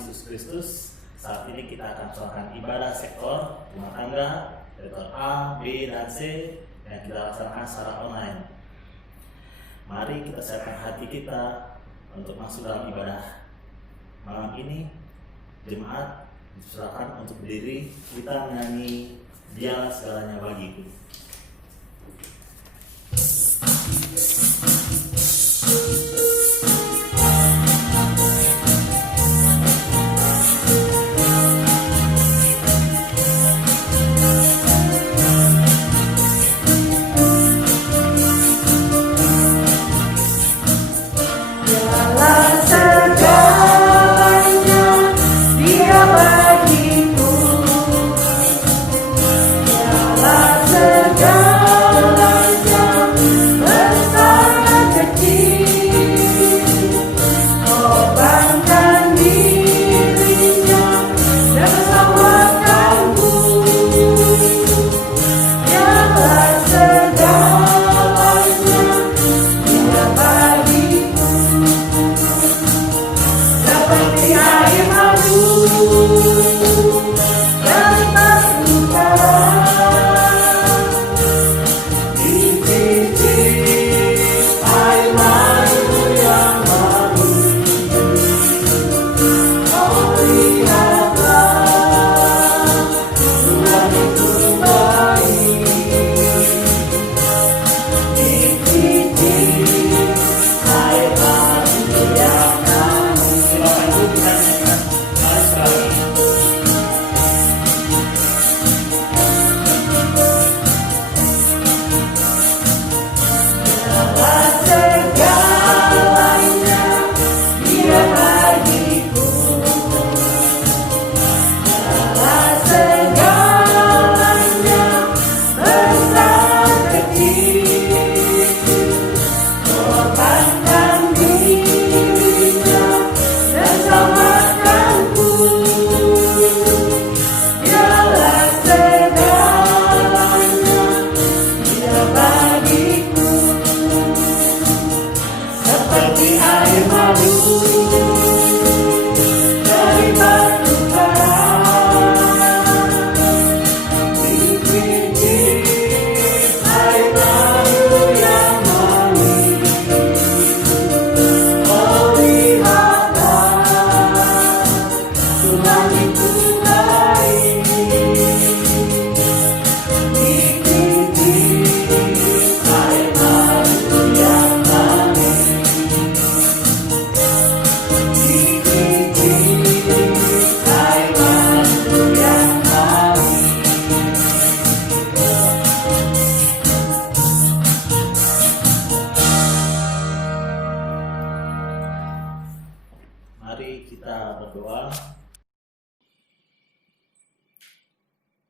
Yesus Kristus, saat ini kita akan melaksanakan ibadah sektor rumah tangga, sektor A, B, dan C yang kita laksanakan secara online. Mari kita siapkan hati kita untuk masuk dalam ibadah. Malam ini jemaat dipersilakan untuk berdiri, kita menyanyi Dialah Segalanya Bagiku.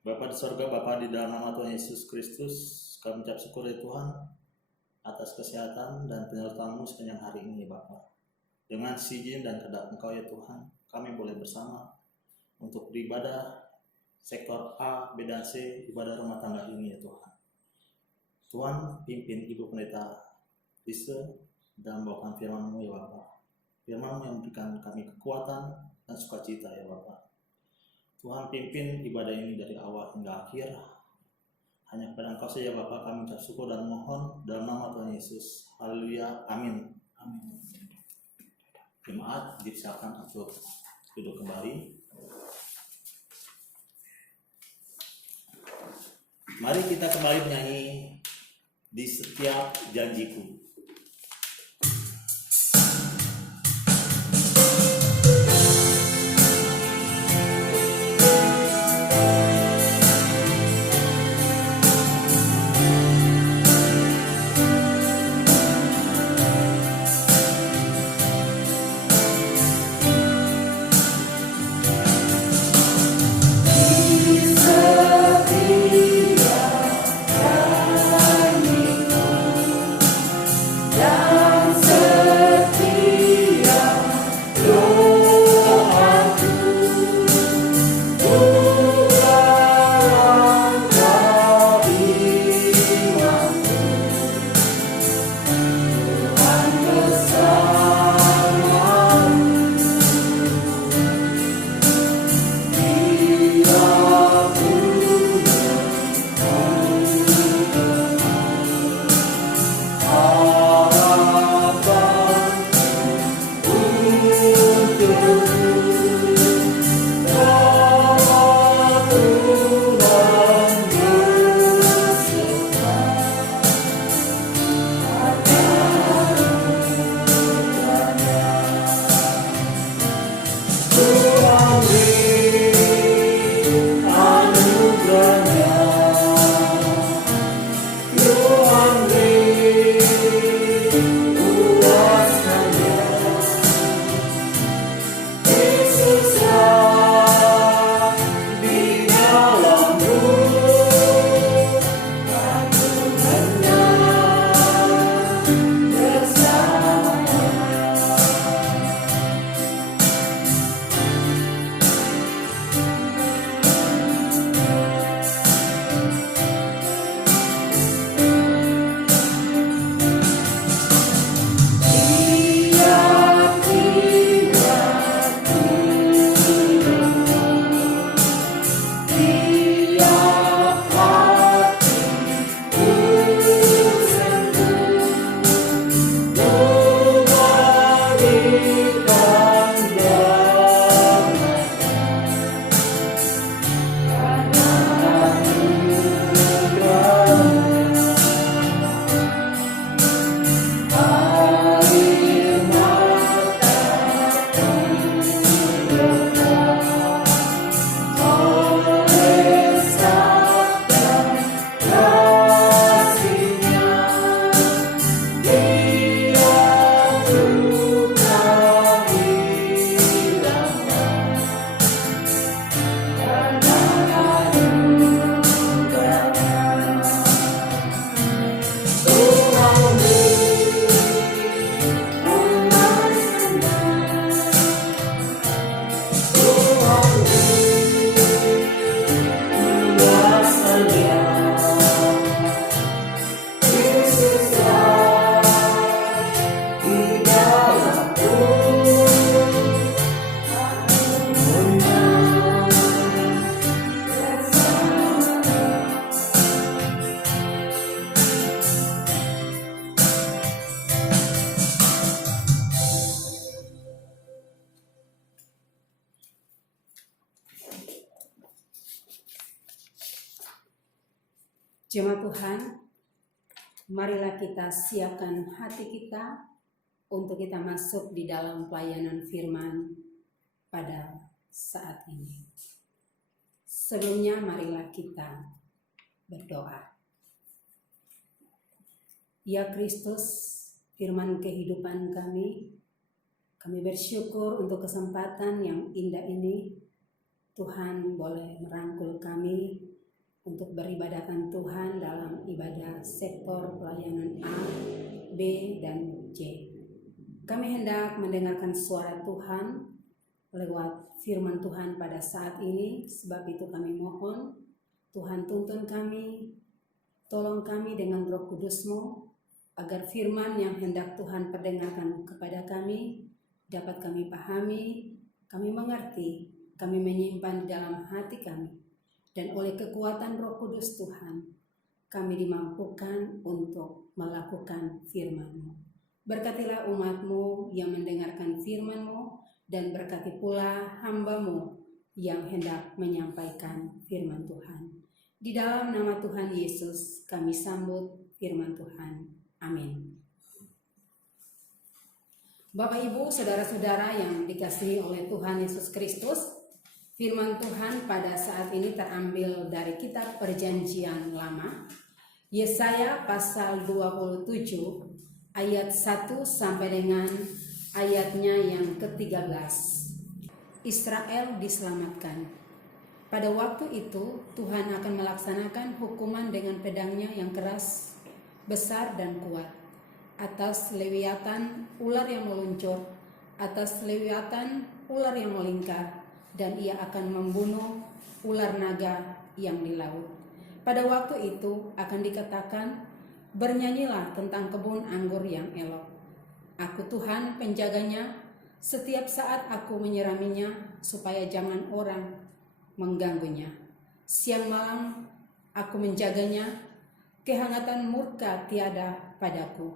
Bapa di sorga, Bapa di dalam nama Tuhan Yesus Kristus, kami ucap syukur ya Tuhan atas kesehatan dan penyertaan-Mu sepanjang hari ini Bapa. Dengan izin dan kehendak Engkau ya Tuhan, kami boleh bersama untuk beribadah sektor A, B, dan C, ibadah rumah tangga ini ya Tuhan. Tuhan pimpin Ibu Pendeta Lisa dan bawakan firman-Mu ya Bapa. Firman-Mu yang memberikan kami kekuatan dan sukacita ya Bapa. Tuhan pimpin ibadah ini dari awal hingga akhir. Hanya kepada Engkau saja Bapa kami ucap syukur dan mohon dalam nama Tuhan Yesus. Haleluya. Amin. Amin. Jemaat disiapkan untuk duduk kembali. Mari kita kembali menyanyi Di Setiap Janjiku. Jemaat Tuhan, marilah kita siapkan hati kita untuk kita masuk di dalam pelayanan firman pada saat ini. Sebelumnya marilah kita berdoa. Ya Kristus, firman kehidupan kami bersyukur untuk kesempatan yang indah ini. Tuhan boleh merangkul kami untuk beribadahkan Tuhan dalam ibadah sektor pelayanan A, B, dan C. Kami hendak mendengarkan suara Tuhan lewat firman Tuhan pada saat ini. Sebab itu kami mohon Tuhan tuntun kami, tolong kami dengan Roh Kudus-Mu, agar firman yang hendak Tuhan perdengarkan kepada kami dapat kami pahami, kami mengerti, kami menyimpan di dalam hati kami. Dan oleh kekuatan Roh Kudus Tuhan, kami dimampukan untuk melakukan firman-Mu. Berkatilah umat-Mu yang mendengarkan firman-Mu, dan berkati pula hamba-Mu yang hendak menyampaikan firman Tuhan. Di dalam nama Tuhan Yesus, kami sambut firman Tuhan. Amin. Bapak, Ibu, saudara-saudara yang dikasihi oleh Tuhan Yesus Kristus, firman Tuhan pada saat ini terambil dari kitab Perjanjian Lama, Yesaya pasal 27 ayat 1 sampai dengan ayatnya yang ke-13. Israel diselamatkan. Pada waktu itu Tuhan akan melaksanakan hukuman dengan pedangnya yang keras, besar dan kuat, atas Lewiatan ular yang meluncur, atas Lewiatan ular yang melingkar, dan ia akan membunuh ular naga yang di laut. Pada waktu itu akan dikatakan, bernyanyilah tentang kebun anggur yang elok. Aku Tuhan penjaganya, setiap saat aku menyiraminya supaya jangan orang mengganggunya. Siang malam aku menjaganya, kehangatan murka tiada padaku.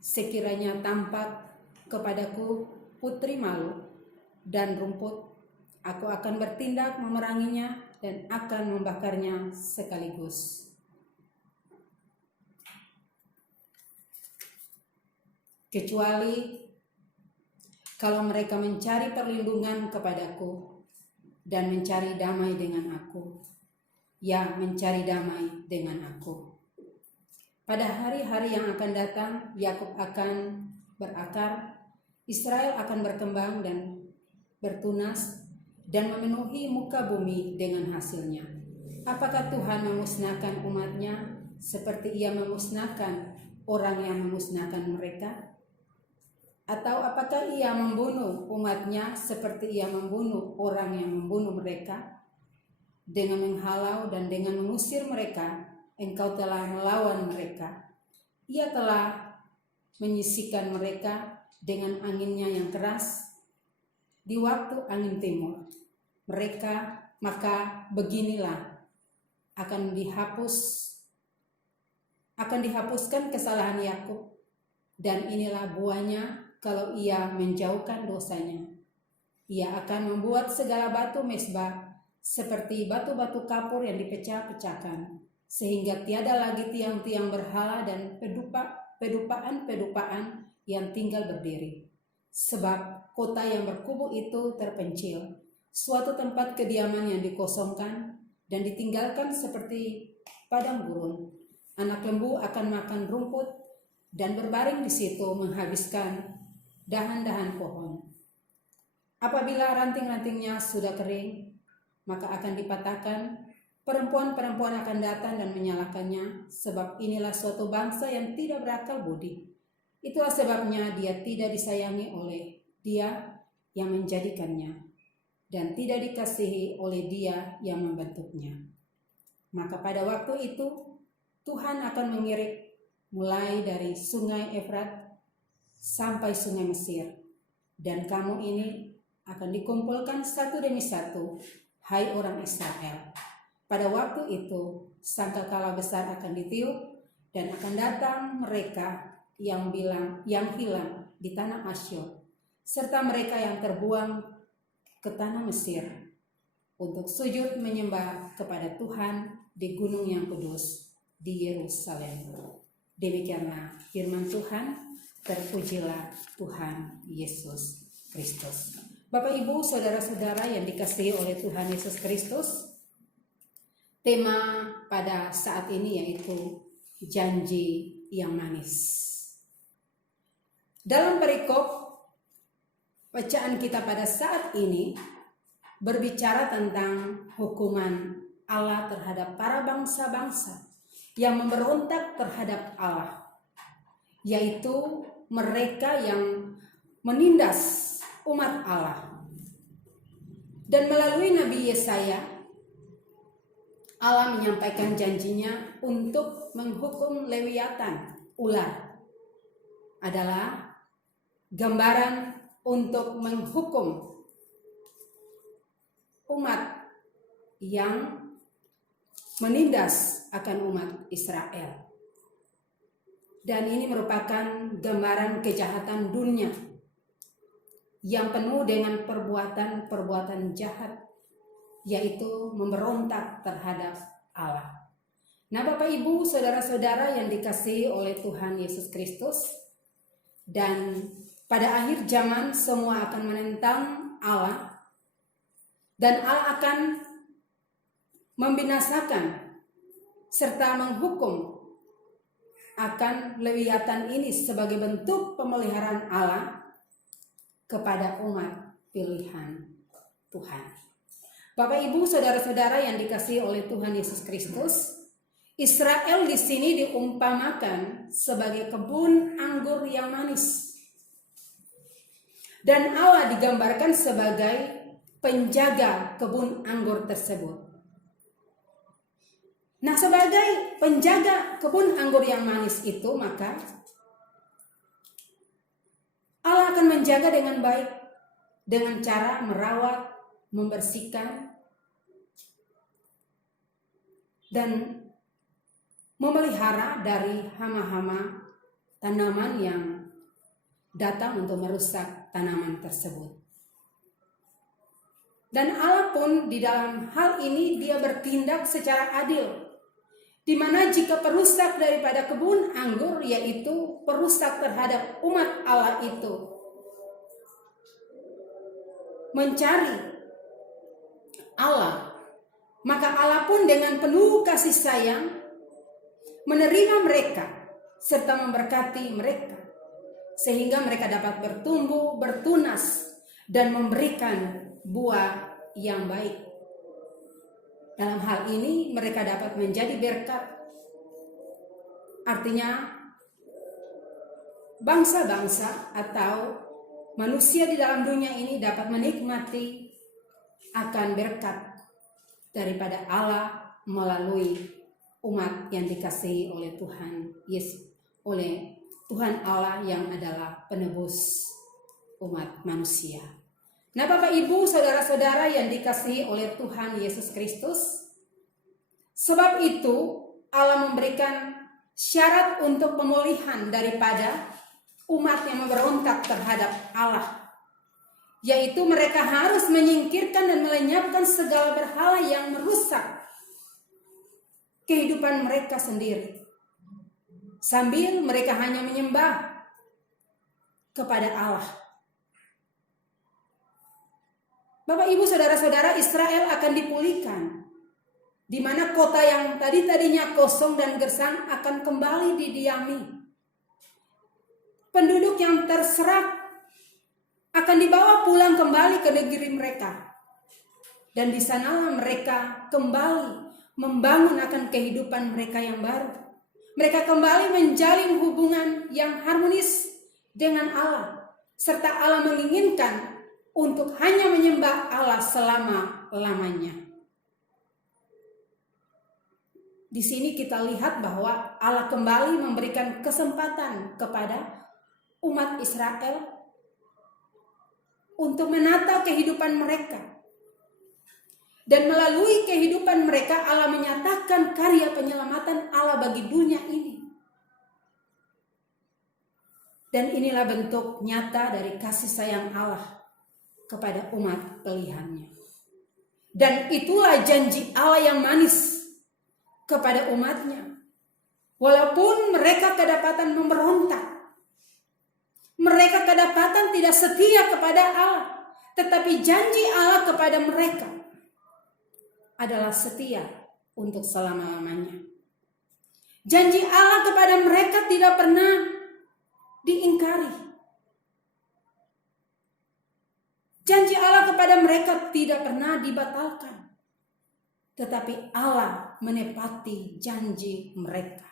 Sekiranya tampak kepadaku putri malu dan rumput, aku akan bertindak memeranginya dan akan membakarnya sekaligus. Kecuali kalau mereka mencari perlindungan kepadaku dan mencari damai dengan aku, ya mencari damai dengan aku. Pada hari-hari yang akan datang, Yakub akan berakar, Israel akan berkembang dan bertunas dan memenuhi muka bumi dengan hasilnya. Apakah Tuhan memusnahkan umatnya seperti ia memusnahkan orang yang memusnahkan mereka? Atau apakah ia membunuh umatnya seperti ia membunuh orang yang membunuh mereka? Dengan menghalau dan dengan mengusir mereka, Engkau telah melawan mereka. Ia telah menyisikan mereka dengan anginnya yang keras di waktu angin timur. Mereka, maka beginilah akan dihapuskan kesalahan Yakub, dan inilah buahnya kalau ia menjauhkan dosanya. Ia akan membuat segala batu mesbah seperti batu-batu kapur yang dipecah-pecahkan, sehingga tiada lagi tiang-tiang berhala dan pedupaan-pedupaan yang tinggal berdiri. Sebab kota yang berkubu itu terpencil, suatu tempat kediaman yang dikosongkan dan ditinggalkan seperti padang gurun. Anak lembu akan makan rumput dan berbaring di situ menghabiskan dahan-dahan pohon. Apabila ranting-rantingnya sudah kering, maka akan dipatahkan. Perempuan-perempuan akan datang dan menyalakannya, sebab inilah suatu bangsa yang tidak berakal budi. Itulah sebabnya dia tidak disayangi oleh Dia yang menjadikannya, dan tidak dikasihi oleh Dia yang membentuknya. Maka pada waktu itu Tuhan akan mengirik mulai dari sungai Efrat sampai sungai Mesir, dan kamu ini akan dikumpulkan satu demi satu, hai orang Israel. Pada waktu itu sangkakala besar akan ditiup, dan akan datang mereka yang hilang di tanah Asyur, serta mereka yang terbuang ke tanah Mesir, untuk sujud menyembah kepada Tuhan di gunung yang kudus di Yerusalem. Demikianlah firman Tuhan, terpujilah Tuhan Yesus Kristus. Bapak, Ibu, saudara-saudara yang dikasihi oleh Tuhan Yesus Kristus, tema pada saat ini yaitu janji yang manis. Dalam perikop bacaan kita pada saat ini berbicara tentang hukuman Allah terhadap para bangsa-bangsa yang memberontak terhadap Allah, yaitu mereka yang menindas umat Allah. Dan melalui Nabi Yesaya, Allah menyampaikan janjinya untuk menghukum Lewiatan, ular. Adalah gambaran untuk menghukum umat yang menindas akan umat Israel. Dan ini merupakan gambaran kejahatan dunia yang penuh dengan perbuatan-perbuatan jahat, yaitu memberontak terhadap Allah. Nah, Bapak, Ibu, saudara-saudara yang dikasihi oleh Tuhan Yesus Kristus, dan pada akhir zaman semua akan menentang Allah, dan Allah akan membinasakan serta menghukum akan Lewiatan ini sebagai bentuk pemeliharaan Allah kepada umat pilihan Tuhan. Bapak, Ibu, saudara-saudara yang dikasihi oleh Tuhan Yesus Kristus, Israel di sini diumpamakan sebagai kebun anggur yang manis. Dan Allah digambarkan sebagai penjaga kebun anggur tersebut. Nah, sebagai penjaga kebun anggur yang manis itu, maka Allah akan menjaga dengan baik dengan cara merawat, membersihkan, dan memelihara dari hama-hama tanaman yang datang untuk merusak tanaman tersebut. Dan Allah pun di dalam hal ini dia bertindak secara adil, di mana jika perusak daripada kebun anggur, yaitu perusak terhadap umat Allah itu, mencari Allah, maka Allah pun dengan penuh kasih sayang menerima mereka serta memberkati mereka, sehingga mereka dapat bertumbuh, bertunas, dan memberikan buah yang baik. Dalam hal ini mereka dapat menjadi berkat. Artinya bangsa-bangsa atau manusia di dalam dunia ini dapat menikmati akan berkat daripada Allah melalui umat yang dikasihi oleh Tuhan Yesus, oleh Tuhan Allah yang adalah penebus umat manusia. Nah, Bapak, Ibu, saudara-saudara yang dikasihi oleh Tuhan Yesus Kristus, sebab itu Allah memberikan syarat untuk pemulihan daripada umat yang memberontak terhadap Allah, yaitu mereka harus menyingkirkan dan melenyapkan segala berhala yang merusak kehidupan mereka sendiri, sambil mereka hanya menyembah kepada Allah. Bapak, Ibu, saudara-saudara, Israel akan dipulihkan, di mana kota yang tadinya kosong dan gersang akan kembali didiami. Penduduk yang terserak akan dibawa pulang kembali ke negeri mereka, dan di sanalah mereka kembali membangun akan kehidupan mereka yang baru. Mereka kembali menjalin hubungan yang harmonis dengan Allah, serta Allah menginginkan untuk hanya menyembah Allah selama-lamanya. Di sini kita lihat bahwa Allah kembali memberikan kesempatan kepada umat Israel untuk menata kehidupan mereka. Dan melalui kehidupan mereka Allah menyatakan karya penyelamatan Allah bagi dunia ini. Dan inilah bentuk nyata dari kasih sayang Allah kepada umat pilihannya. Dan itulah janji Allah yang manis kepada umatnya. Walaupun mereka kedapatan memberontak, mereka kedapatan tidak setia kepada Allah, tetapi janji Allah kepada mereka adalah setia untuk selama-lamanya. Janji Allah kepada mereka tidak pernah diingkari. Janji Allah kepada mereka tidak pernah dibatalkan. Tetapi Allah menepati janji mereka.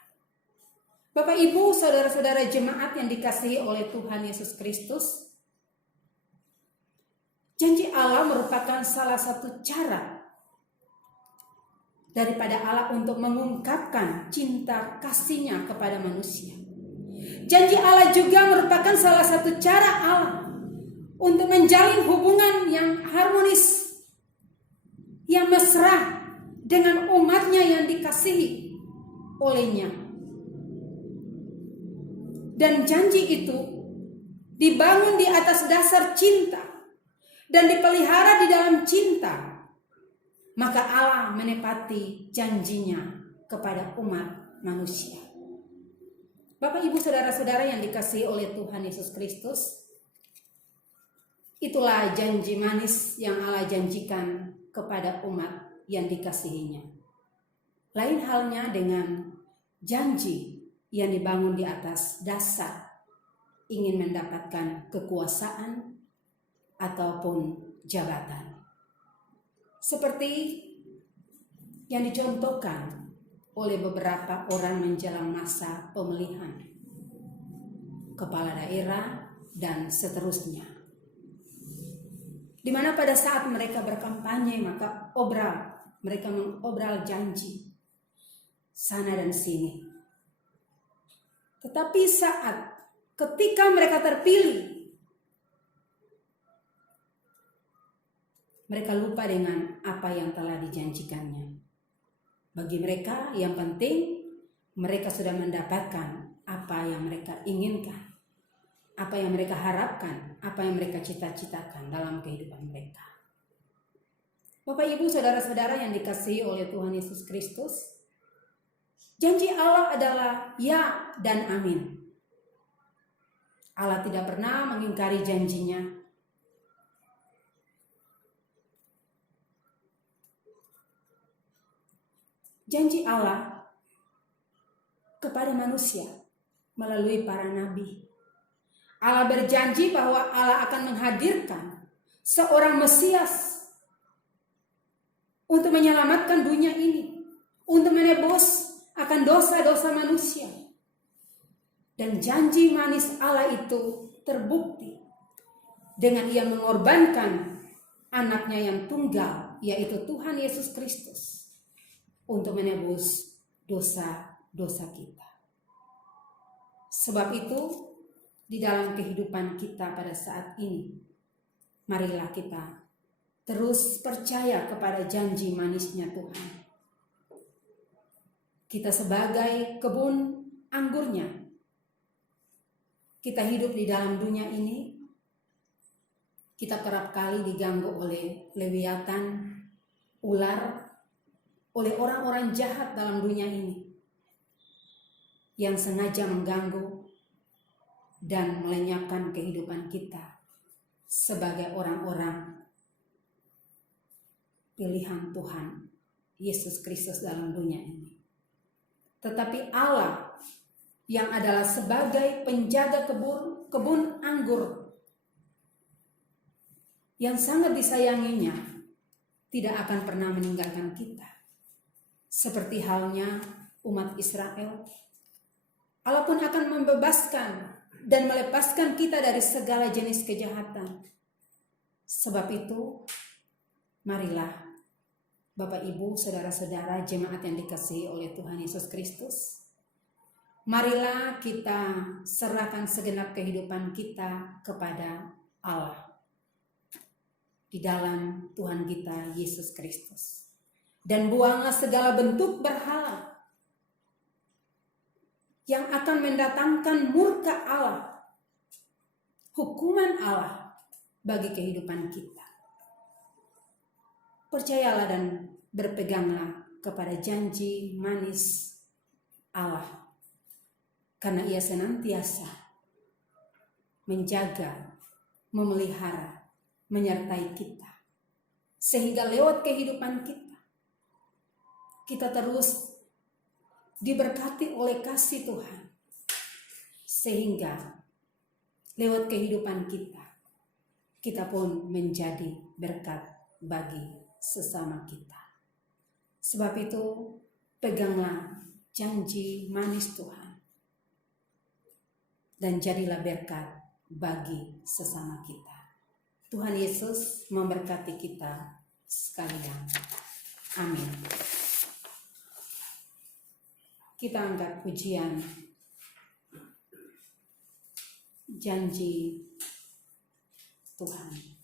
Bapak, Ibu, saudara-saudara jemaat yang dikasihi oleh Tuhan Yesus Kristus, janji Allah merupakan salah satu cara daripada Allah untuk mengungkapkan cinta kasih-Nya kepada manusia. Janji Allah juga merupakan salah satu cara Allah untuk menjalin hubungan yang harmonis, yang mesra dengan umatnya yang dikasihi olehnya. Dan janji itu dibangun di atas dasar cinta dan dipelihara di dalam cinta. Maka Allah menepati janjinya kepada umat manusia. Bapak, Ibu, saudara-saudara yang dikasihi oleh Tuhan Yesus Kristus, itulah janji manis yang Allah janjikan kepada umat yang dikasihinya. Lain halnya dengan janji yang dibangun di atas dasar ingin mendapatkan kekuasaan ataupun jabatan. Seperti yang dicontohkan oleh beberapa orang menjelang masa pemilihan kepala daerah dan seterusnya. Di mana pada saat mereka berkampanye maka mereka mengobral janji sana dan sini. Tetapi ketika mereka terpilih, mereka lupa dengan apa yang telah dijanjikannya. Bagi mereka yang penting mereka sudah mendapatkan apa yang mereka inginkan, apa yang mereka harapkan, apa yang mereka cita-citakan dalam kehidupan mereka. Bapak, Ibu, saudara-saudara yang dikasihi oleh Tuhan Yesus Kristus, janji Allah adalah ya dan amin. Allah tidak pernah mengingkari janjinya. Janji Allah kepada manusia melalui para nabi. Allah berjanji bahwa Allah akan menghadirkan seorang Mesias untuk menyelamatkan dunia ini, untuk menebus akan dosa-dosa manusia. Dan janji manis Allah itu terbukti dengan Ia mengorbankan anaknya yang tunggal, yaitu Tuhan Yesus Kristus, untuk menebus dosa-dosa kita. Sebab itu, di dalam kehidupan kita pada saat ini, marilah kita terus percaya kepada janji manisnya Tuhan. Kita sebagai kebun anggurnya, kita hidup di dalam dunia ini, kita kerap kali diganggu oleh lewiatan, ular, oleh orang-orang jahat dalam dunia ini yang sengaja mengganggu dan melenyapkan kehidupan kita sebagai orang-orang pilihan Tuhan Yesus Kristus dalam dunia ini. Tetapi Allah yang adalah sebagai penjaga kebun anggur yang sangat disayanginya tidak akan pernah meninggalkan kita. Seperti halnya umat Israel, Allah pun akan membebaskan dan melepaskan kita dari segala jenis kejahatan. Sebab itu, marilah Bapak, Ibu, saudara-saudara jemaat yang dikasihi oleh Tuhan Yesus Kristus, marilah kita serahkan segenap kehidupan kita kepada Allah di dalam Tuhan kita Yesus Kristus. Dan buanglah segala bentuk berhala yang akan mendatangkan murka Allah, hukuman Allah bagi kehidupan kita. Percayalah dan berpeganglah kepada janji manis Allah, karena Ia senantiasa menjaga, memelihara, menyertai kita, sehingga lewat kehidupan kita terus diberkati oleh kasih Tuhan, sehingga lewat kehidupan kita pun menjadi berkat bagi sesama kita. Sebab itu, peganglah janji manis Tuhan dan jadilah berkat bagi sesama kita. Tuhan Yesus memberkati kita sekalian. Amin. Kita angkat pujian janji Tuhan.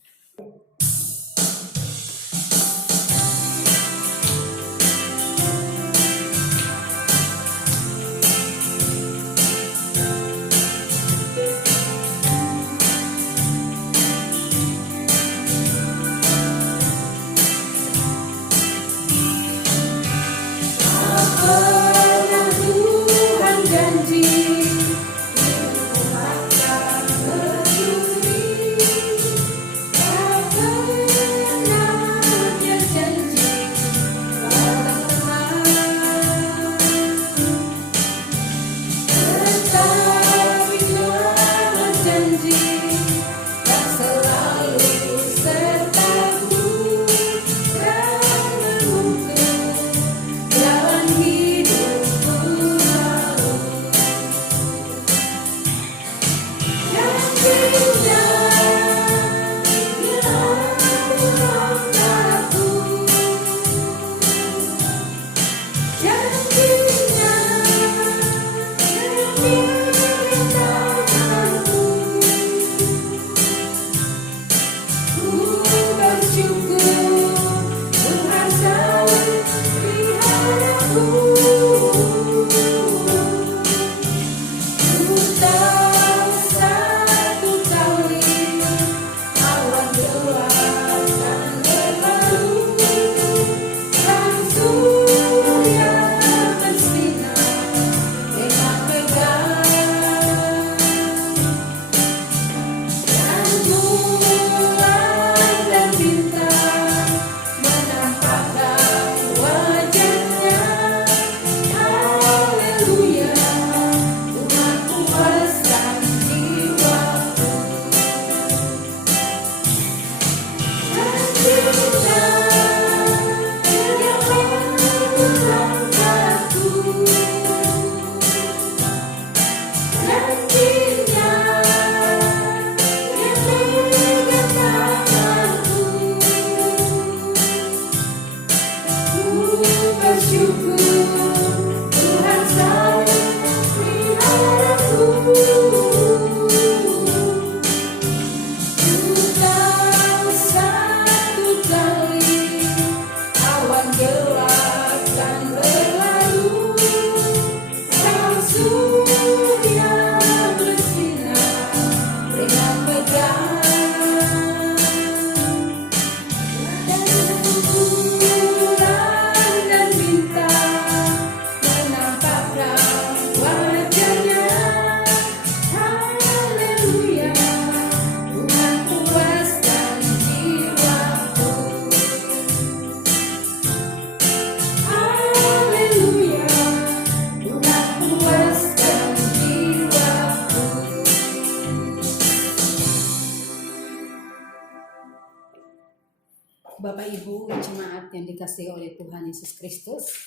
Bapak Ibu jemaat yang dikasihi oleh Tuhan Yesus Kristus,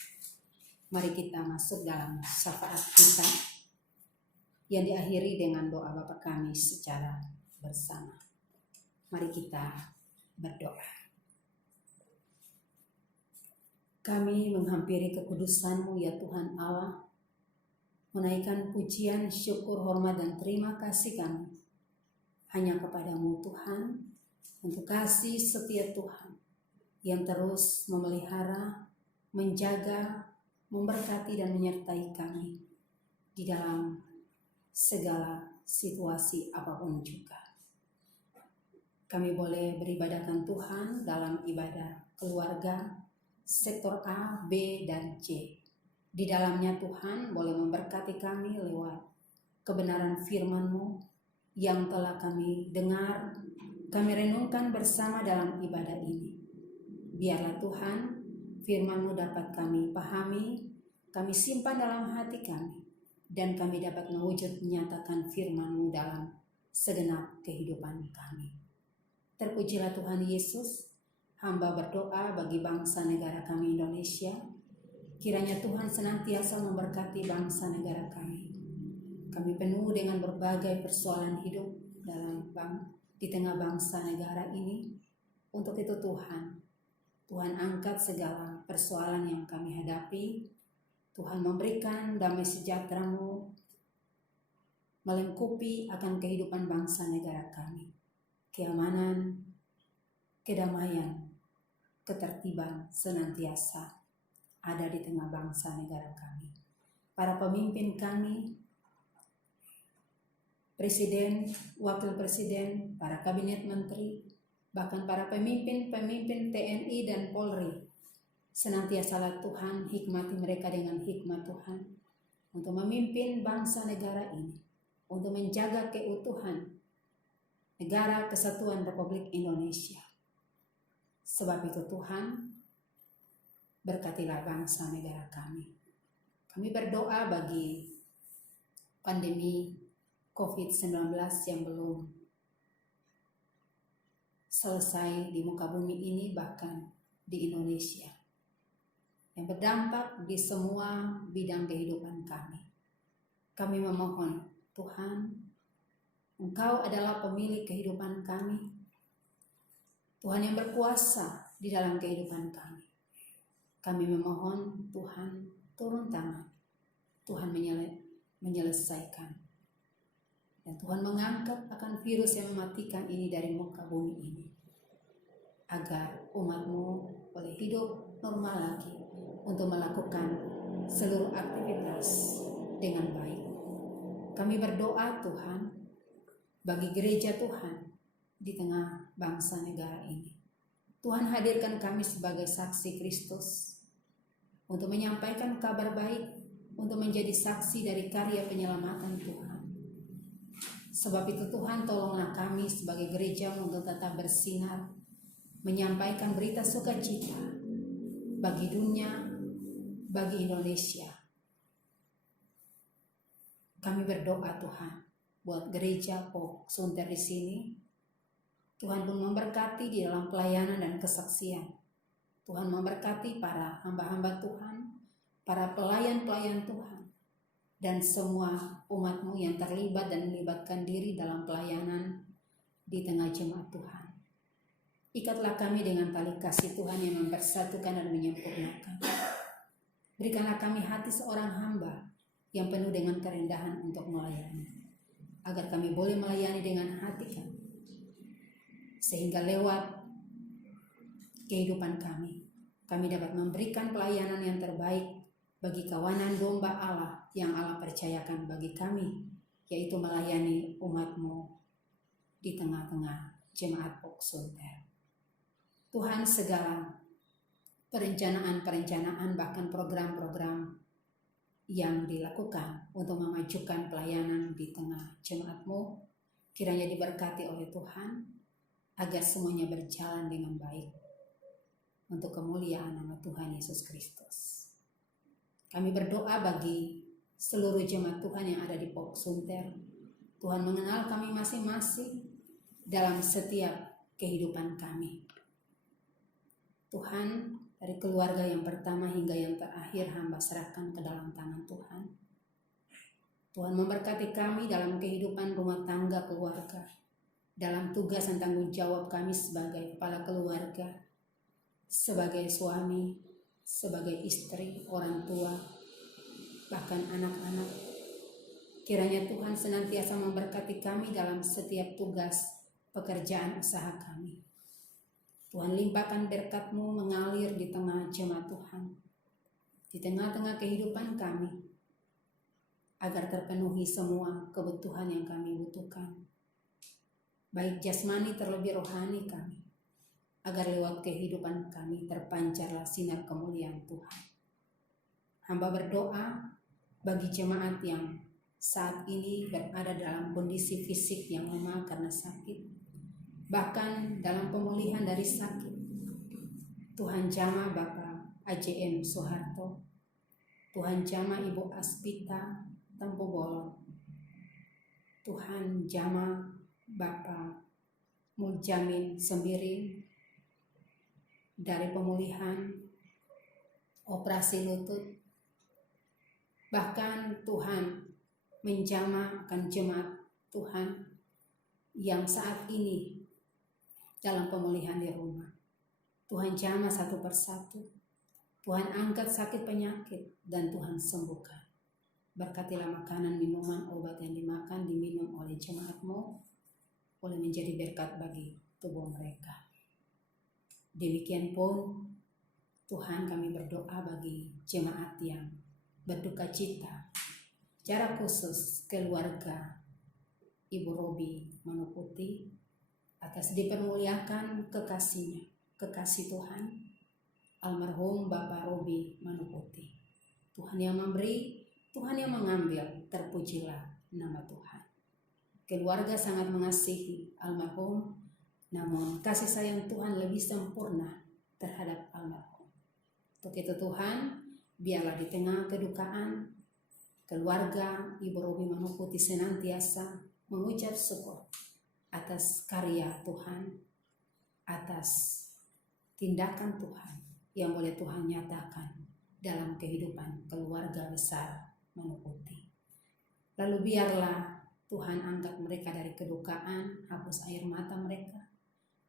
mari kita masuk dalam syafaat kita yang diakhiri dengan doa Bapa kami secara bersama. Mari kita berdoa. Kami menghampiri kekudusan-Mu ya Tuhan Allah, menaikkan pujian, syukur, hormat dan terima kasih kami hanya kepada-Mu Tuhan, untuk kasih setia Tuhan yang terus memelihara, menjaga, memberkati dan menyertai kami di dalam segala situasi apapun juga. Kami boleh beribadahkan Tuhan dalam ibadah keluarga, sektor A, B, dan C. Di dalamnya Tuhan boleh memberkati kami lewat kebenaran firman-Mu yang telah kami dengar, kami renungkan bersama dalam ibadah ini. Biarlah Tuhan, firman-Mu dapat kami pahami, kami simpan dalam hati kami, dan kami dapat mewujud menyatakan firman-Mu dalam segenap kehidupan kami. Terpujilah Tuhan Yesus. Hamba berdoa bagi bangsa negara kami Indonesia. Kiranya Tuhan senantiasa memberkati bangsa negara kami. Kami penuh dengan berbagai persoalan hidup di tengah bangsa negara ini. Untuk itu Tuhan angkat segala persoalan yang kami hadapi. Tuhan memberikan damai sejahtera-Mu melengkapi akan kehidupan bangsa negara kami. Keamanan, kedamaian, ketertiban senantiasa ada di tengah bangsa negara kami. Para pemimpin kami, presiden, wakil presiden, para kabinet menteri, bahkan para pemimpin TNI dan Polri, senantiasalah Tuhan hikmati mereka dengan hikmat Tuhan untuk memimpin bangsa negara ini, untuk menjaga keutuhan negara kesatuan Republik Indonesia. Sebab itu Tuhan, berkatilah bangsa negara kami. Kami berdoa bagi pandemi COVID-19 yang belum selesai di muka bumi ini, bahkan di Indonesia, yang berdampak di semua bidang kehidupan kami. Kami memohon, Tuhan, Engkau adalah pemilik kehidupan kami. Tuhan yang berkuasa di dalam kehidupan kami. Kami memohon, Tuhan, turun tangan. Tuhan menyelesaikan. Dan Tuhan mengangkat akan virus yang mematikan ini dari muka bumi ini. Agar umat-Mu boleh hidup normal lagi untuk melakukan seluruh aktivitas dengan baik. Kami berdoa, Tuhan, bagi gereja Tuhan di tengah bangsa negara ini. Tuhan hadirkan kami sebagai saksi Kristus untuk menyampaikan kabar baik, untuk menjadi saksi dari karya penyelamatan Tuhan. Sebab itu Tuhan, tolonglah kami sebagai gereja untuk tetap bersinar, menyampaikan berita sukacita bagi dunia, bagi Indonesia. Kami berdoa, Tuhan, buat gereja Pok Sunter di sini. Tuhan pun memberkati di dalam pelayanan dan kesaksian. Tuhan memberkati para hamba-hamba Tuhan, para pelayan-pelayan Tuhan, dan semua umat-Mu yang terlibat dan melibatkan diri dalam pelayanan di tengah jemaat Tuhan. Ikatlah kami dengan tali kasih Tuhan yang mempersatukan dan menyempurnakan. Berikanlah kami hati seorang hamba yang penuh dengan kerendahan untuk melayani, agar kami boleh melayani dengan hati kami, sehingga lewat kehidupan kami dapat memberikan pelayanan yang terbaik bagi kawanan domba Allah yang Allah percayakan bagi kami, yaitu melayani umat-Mu di tengah-tengah jemaat Pok Sunter. Tuhan, segala perencanaan bahkan program-program yang dilakukan untuk memajukan pelayanan di tengah jemaat-Mu kiranya diberkati oleh Tuhan, agar semuanya berjalan dengan baik untuk kemuliaan nama Tuhan Yesus Kristus. Kami berdoa bagi seluruh jemaat Tuhan yang ada di Pok Sunter. Tuhan mengenal kami masing-masing dalam setiap kehidupan kami. Tuhan, dari keluarga yang pertama hingga yang terakhir, hamba serahkan ke dalam tangan Tuhan. Tuhan memberkati kami dalam kehidupan rumah tangga keluarga, dalam tugas dan tanggung jawab kami sebagai kepala keluarga, sebagai suami, sebagai istri, orang tua, bahkan anak-anak. Kiranya Tuhan senantiasa memberkati kami dalam setiap tugas pekerjaan usaha kami. Tuhan, limpahkan berkat-Mu mengalir di tengah jemaat Tuhan, di tengah-tengah kehidupan kami, agar terpenuhi semua kebutuhan yang kami butuhkan, baik jasmani terlebih rohani kami. agar lewat kehidupan kami terpancarlah sinar kemuliaan Tuhan. Hamba berdoa bagi jemaat yang saat ini berada dalam kondisi fisik yang lemah karena sakit, bahkan dalam pemulihan dari sakit. Tuhan jamah Bapak AJM Soeharto, Tuhan jamah Ibu Aspita Tempo Bolon, Tuhan jamah Bapak Muljamin Sembiring dari pemulihan operasi lutut. Bahkan Tuhan menjamah akan jemaat Tuhan yang saat ini dalam pemulihan di rumah. Tuhan jamah satu persatu. Tuhan angkat sakit penyakit dan Tuhan sembuhkan. Berkatilah makanan, minuman, obat yang dimakan, diminum oleh jemaat-Mu boleh menjadi berkat bagi tubuh mereka. Demikian pun Tuhan, kami berdoa bagi jemaat yang berduka cita, secara khusus keluarga Ibu Robi Manuputi atas dipermuliakan kekasihnya, kekasih Tuhan, almarhum Bapak Robi Manuputi. Tuhan yang memberi, Tuhan yang mengambil, terpujilah nama Tuhan. Keluarga sangat mengasihi almarhum, namun kasih sayang Tuhan lebih sempurna terhadap almarhum. Untuk itu Tuhan, biarlah di tengah kedukaan, keluarga Ibu Robi Manuputi senantiasa mengucap syukur atas karya Tuhan, atas tindakan Tuhan yang boleh Tuhan nyatakan dalam kehidupan keluarga besar Manuputi. Lalu biarlah Tuhan angkat mereka dari kedukaan, hapus air mata mereka.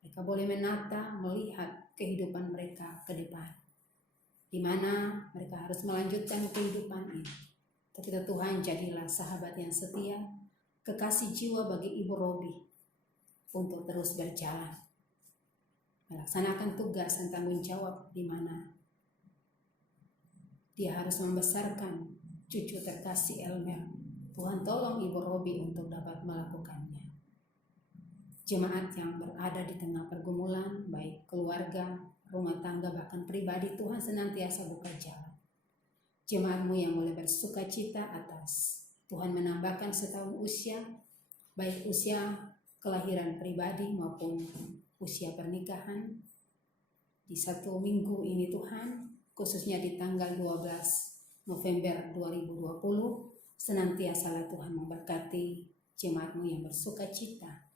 Mereka boleh menata, melihat kehidupan mereka ke depan, di mana mereka harus melanjutkan kehidupan ini. Untuk itu Tuhan, jadilah sahabat yang setia, kekasih jiwa bagi Ibu Robi untuk terus berjalan, melaksanakan tugas dan tanggung jawab di mana dia harus membesarkan cucu terkasih Elmer. Tuhan tolong Ibu Robi untuk dapat melakukannya. Jemaat yang berada di tengah pergumulan, baik keluarga, rumah tangga, bahkan pribadi, Tuhan senantiasa buka jalan. Jemaat-Mu yang boleh bersuka cita atas Tuhan menambahkan setahun usia, baik usia kelahiran pribadi maupun usia pernikahan. Di 1 minggu ini Tuhan, khususnya di tanggal 12 November 2020, senantiasalah Tuhan memberkati jemaat-Mu yang bersuka cita.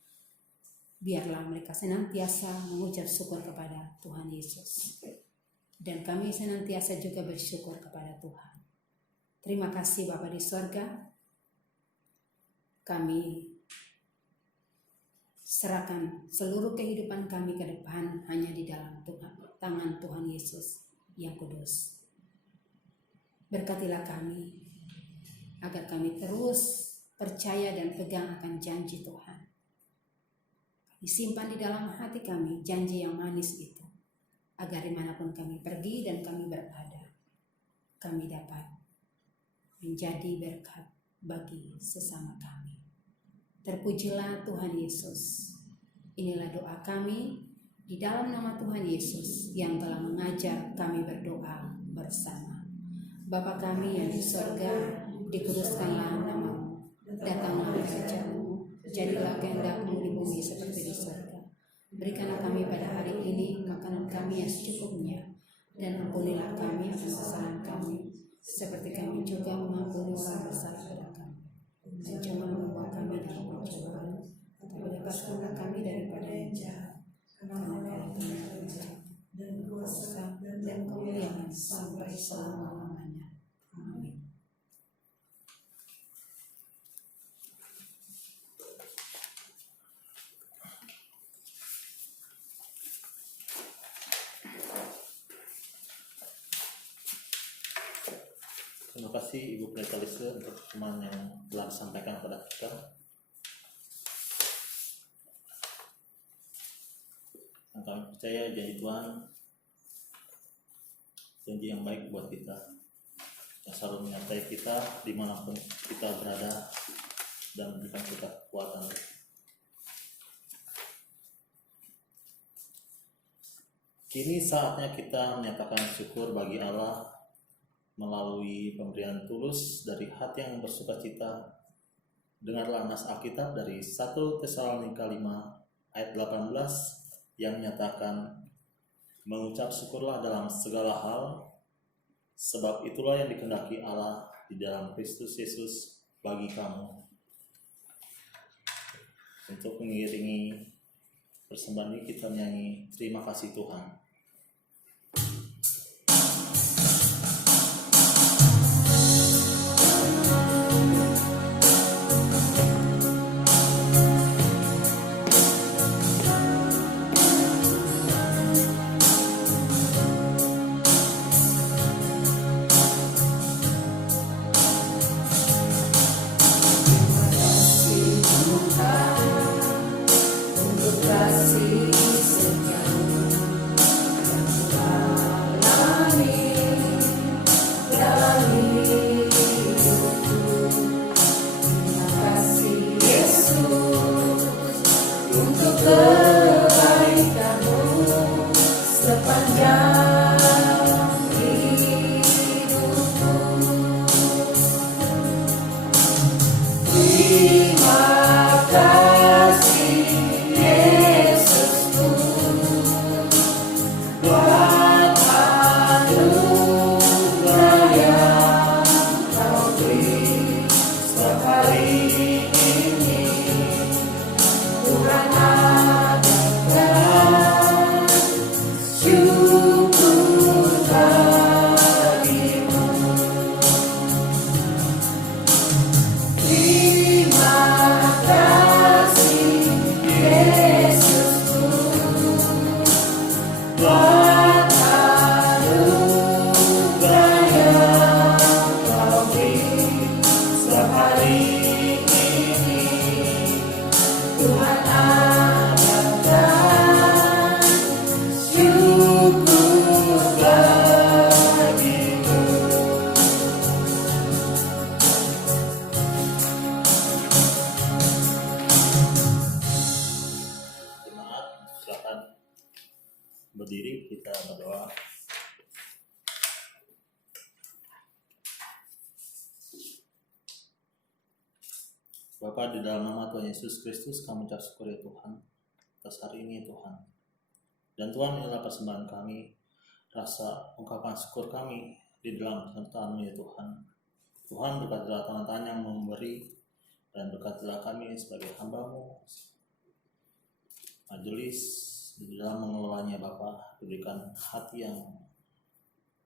Biarlah mereka senantiasa mengucap syukur kepada Tuhan Yesus. Dan kami senantiasa juga bersyukur kepada Tuhan. Terima kasih Bapa di sorga. Kami serahkan seluruh kehidupan kami ke depan hanya di dalam tangan Tuhan Yesus yang kudus. Berkatilah kami agar kami terus percaya dan pegang akan janji Tuhan. Disimpan di dalam hati kami janji yang manis itu, agar dimanapun kami pergi dan kami berada, kami dapat menjadi berkat bagi sesama kami. Terpujilah Tuhan Yesus. Inilah doa kami di dalam nama Tuhan Yesus yang telah mengajar kami berdoa bersama. Bapa kami yang di sorga, dikuduskanlah nama-Mu, datanglah kerajaan-Mu, jadilah kehendak-Mu di bumi seperti di sorga. Berikanlah kami pada hari ini makanan kami yang secukupnya, dan ampunilah kami atas kesalahan kami, seperti kami juga mengampuni orang bersalah pada kami. Dan jangan membawa kami dalam pencobaan, tetapi lepaskanlah kami daripada yang jahat. Karena Kau dan kuasa dan kemuliaan sampai selama-lamanya. Amin. Terima kasih Ibu Pendeta Lisa untuk firman yang telah disampaikan kepada kita. Dan kami percaya janji Tuhan, janji yang baik buat kita, yang selalu menyertai kita dimanapun kita berada dan memberikan kita kekuatan. Kini saatnya kita menyatakan syukur bagi Allah melalui pemberian tulus dari hati yang bersukacita. Dengarlah nas Alkitab dari 1 Tesalonika 5 ayat 18 yang menyatakan, mengucap syukurlah dalam segala hal, sebab itulah yang dikehendaki Allah di dalam Kristus Yesus bagi kamu. Untuk mengiringi persembahan ini kita menyanyi Terima Kasih Tuhan. Kasih setiamu yang alami dalam hidupku. Terima kasih Yesus untuk kebaikanmu sepanjang hidupku. Terima kasih Yesusku buat anugerah yang Kau beri setiap hari ini. Tuhan adakan syukur bagimu. Terima kasih Yesusku buat anugerah yang Kau beri setiap hari ini. Tuhan adakan syukur bagimu. Jemaat, silakan berdiri, kita berdoa. Bapa, di dalam nama Tuhan Yesus Kristus kami ucap syukur ya Tuhan atas hari ini ya Tuhan. Dan Tuhan, inilah persembahan kami, rasa ungkapan syukur kami di dalam penyertaan-Mu ya Tuhan. Tuhan, berkatilah tangan-tangan yang memberi, dan berkatilah kami sebagai hamba-Mu, majelis di dalam mengelolanya Bapa, diberikan hati yang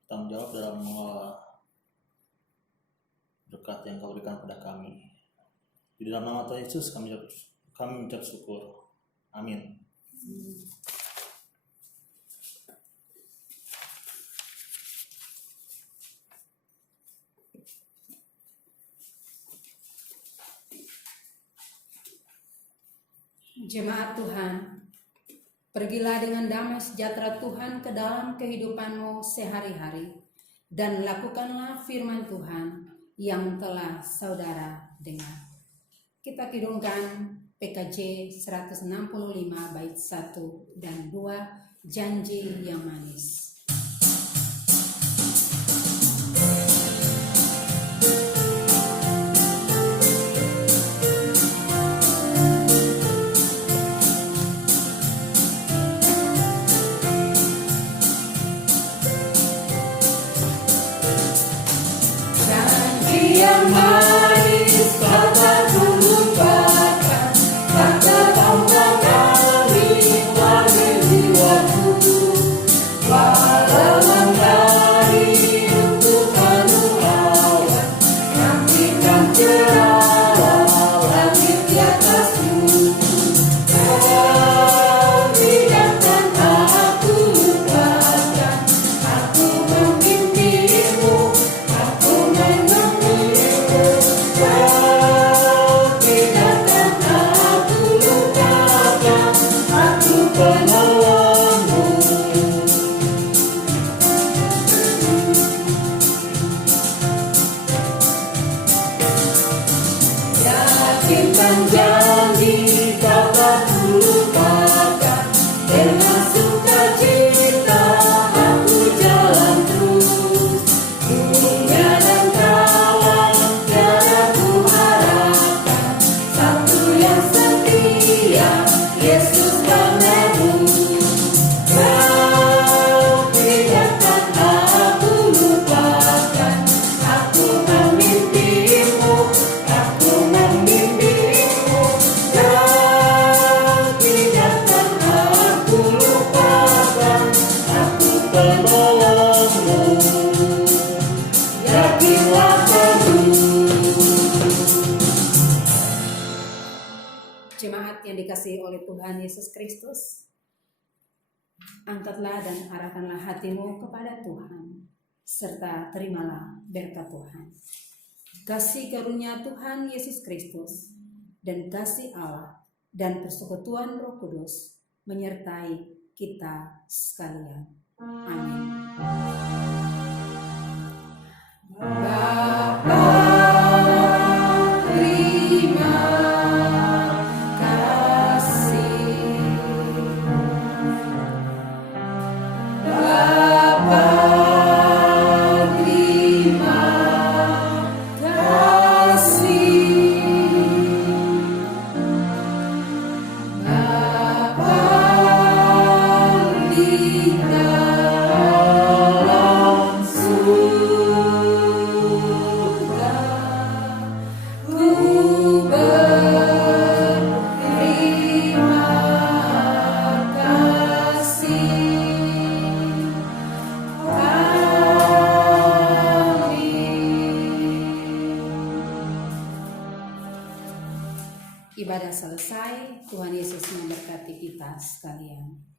tanggung jawab dalam mengelola berkat yang Kau berikan pada kami. Di dalam nama Tuhan Yesus kami ucap syukur. Amin. Jemaat Tuhan, pergilah dengan damai sejahtera Tuhan ke dalam kehidupanmu sehari-hari, dan lakukanlah firman Tuhan yang telah saudara dengar. Kita kidungkan PKJ 165 bait 1 dan 2, janji yang manis. Yang manis kau tak lupakan, kata kau kembali pada jiwaku. Walau langkah untuk awan, nantikan cerah langit di atasku. Kau tidak akan aku lupakan, aku memimpinmu, aku menemanimu. Kau tidak akan aku lupakan, aku penolongmu. Yakinkan janji kau tak lupakan, dengan sukacita Jemaat yang dikasihi oleh Tuhan Yesus Kristus, angkatlah dan arahkanlah hatimu kepada Tuhan, serta terimalah berkat Tuhan. Kasih karunia Tuhan Yesus Kristus dan kasih Allah dan persekutuan Roh Kudus menyertai kita sekalian. Amin. Bapa, terima kasih. Bapa, terima kasih. Bapa di dalam surga, ku berterima kasih. Ibadah selesai, Tuhan Yesus memberkati kita sekalian.